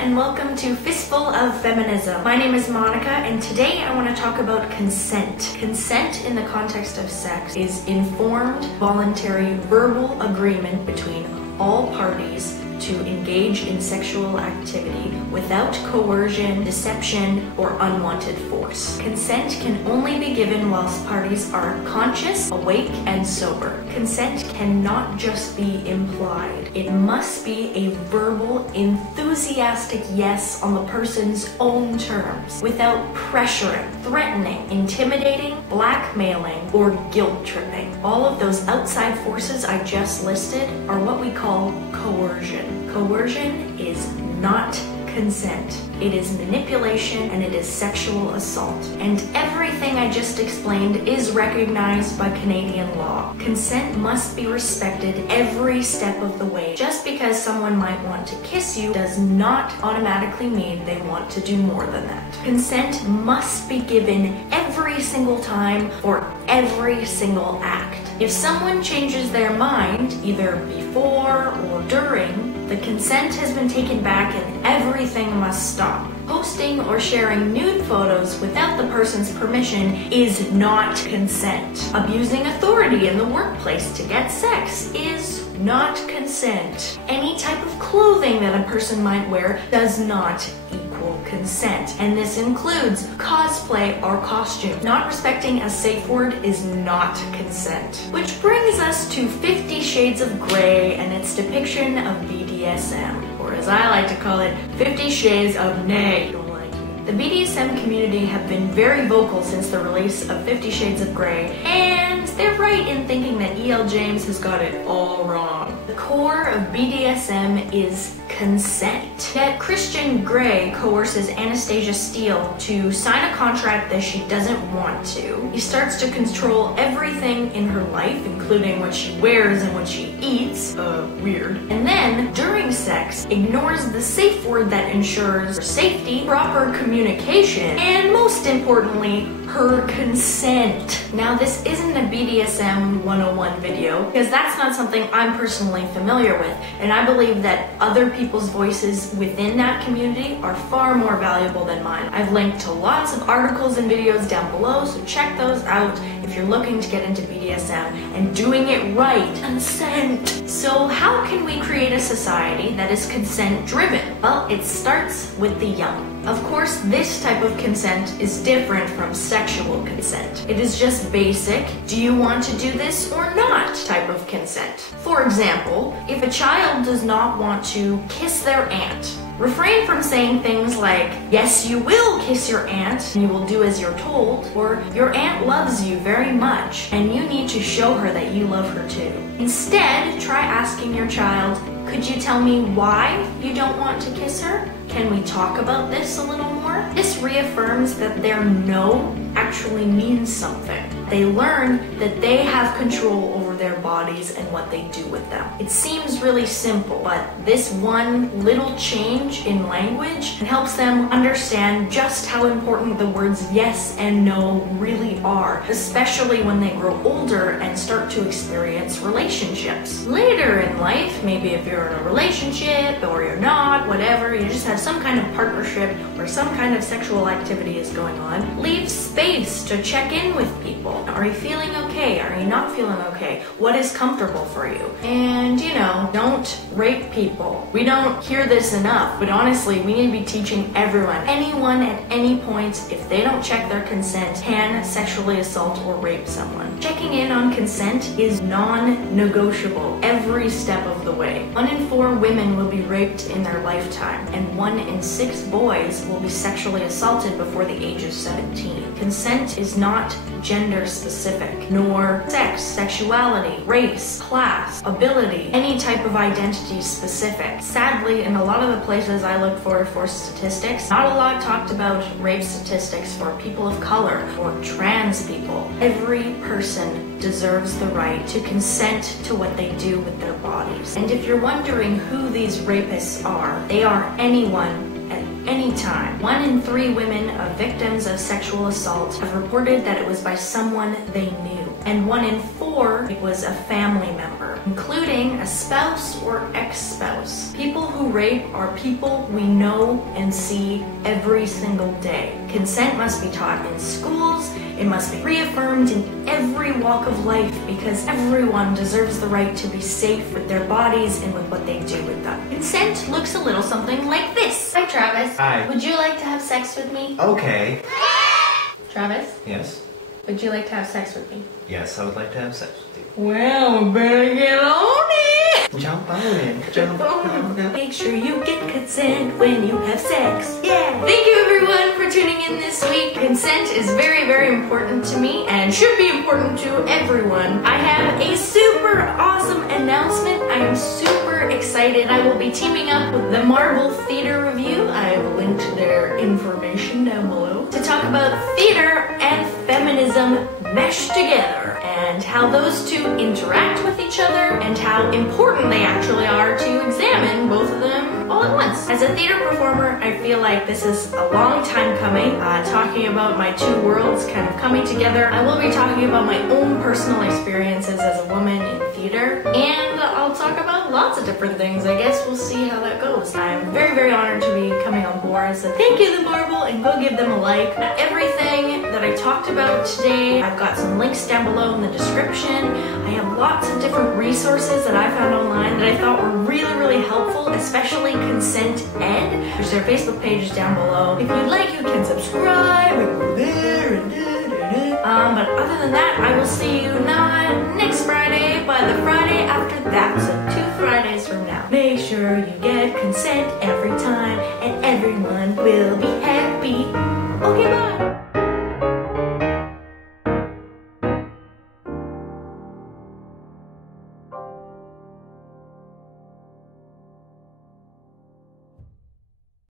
and welcome to Fistful of Feminism. My name is Monica, and today I want to talk about consent. Consent in the context of sex is informed, voluntary, verbal agreement between all parties to engage in sexual activity without coercion, deception, or unwanted force. Consent can only be given whilst parties are conscious, awake, and sober. Consent cannot just be implied. It must be a verbal, enthusiastic yes on the person's own terms, without pressuring, threatening, intimidating, blackmailing, or guilt tripping. All of those outside forces I just listed are what we call coercion. Coercion is not consent. It is manipulation and it is sexual assault. And everything I just explained is recognized by Canadian law. Consent must be respected every step of the way. Just because someone might want to kiss you does not automatically mean they want to do more than that. Consent must be given every single time for every single act. If someone changes their mind, either before or during, the consent has been taken back and everything must stop. Posting or sharing nude photos without the person's permission is not consent. Abusing authority in the workplace to get sex is not consent. Any type of clothing that a person might wear does not equal consent, and this includes cosplay or costume. Not respecting a safe word is not consent. Which brings us to 50 Shades of Grey and its depiction of BDSM, or as I like to call it, 50 Shades of Nay. The BDSM community have been very vocal since the release of 50 Shades of Grey, and they're right in thinking that E.L. James has got it all wrong. The core of BDSM is consent. Yet Christian Grey coerces Anastasia Steele to sign a contract that she doesn't want to. He starts to control everything in her life, including what she wears and what she eats. Weird. And then, during sex, ignores the safe word that ensures safety, proper communication, and most importantly, her consent. Now, this isn't a BDSM 101 video, because that's not something I'm personally familiar with, and I believe that other people's voices within that community are far more valuable than mine. I've linked to lots of articles and videos down below, so check those out if you're looking to get into BDSM and doing it right. Consent. So how can we create a society that is consent driven? Well, it starts with the young. Of course, this type of consent is different from sexual consent. It is just basic, do you want to do this or not type of consent. For example, if a child does not want to kiss their aunt, refrain from saying things like, yes, you will kiss your aunt, and you will do as you're told, or your aunt loves you very much, and you need to show her that you love her too. Instead, try asking your child, could you tell me why you don't want to kiss her? Can we talk about this a little more? This reaffirms that their no actually means something. They learn that they have control over their bodies and what they do with them. It seems really simple, but this one little change in language helps them understand just how important the words yes and no really are, especially when they grow older and start to experience relationships. Later in life, maybe if you're in a relationship or you're not, whatever, you just have some kind of partnership or some kind of sexual activity is going on, leave space to check in with people. Are you feeling okay? Are you not feeling okay? What is comfortable for you? And, don't rape people. We don't hear this enough, but honestly, we need to be teaching everyone. Anyone at any point, if they don't check their consent, can sexually assault or rape someone. Checking in on consent is non-negotiable every step of the way. 1 in 4 women will be raped in their lifetime, and 1 in 6 boys will be sexually assaulted before the age of 17. Consent is not gender specific, nor sex, sexuality, race, class, ability, any type of identity specific. Sadly, in a lot of the places I look for statistics, not a lot talked about rape statistics for people of color or trans people. Every person deserves the right to consent to what they do with their bodies. And if you're wondering who these rapists are, they are anyone at any time. 1 in 3 women of victims of sexual assault have reported that it was by someone they knew. And 1 in 4, it was a family member. including a spouse or ex-spouse. People who rape are people we know and see every single day. Consent must be taught in schools. It must be reaffirmed in every walk of life because everyone deserves the right to be safe with their bodies and with what they do with them. Consent looks a little something like this. Hi, Travis. Hi. Would you like to have sex with me? Okay. Travis? Yes? Would you like to have sex with me? Yes, I would like to have sex with you. Well, we better get on it! Jump on it. Jump on it. Make sure you get consent when you have sex. Yeah! Thank you everyone for tuning in this week. Consent is very, very important to me and should be important to everyone. I have a super awesome announcement. I am super excited. I will be teaming up with the Marble Theater Review. I have linked their information down below to talk about theater and feminism meshed together and how those two interact with each other and how important they actually are to examine both of them all at once. As a theater performer, I feel like this is a long time coming, talking about my two worlds kind of coming together. I will be talking about my own personal experiences as a woman in theater, and I'll talk about lots of different things. I guess we'll see how that goes. I'm very, very honored to be coming on board, so thank you, The Marble, and go give them a like. Everything that I talked about today, I've got some links down below in the description. I have lots of different resources that I found online that I thought were really, really helpful, especially Consent Ed. There's their Facebook page down below. If you'd like, you can subscribe and go there and but other than that, I will see you not next Friday, but the Friday after that, so 2 Fridays from now. Make sure you get consent every time.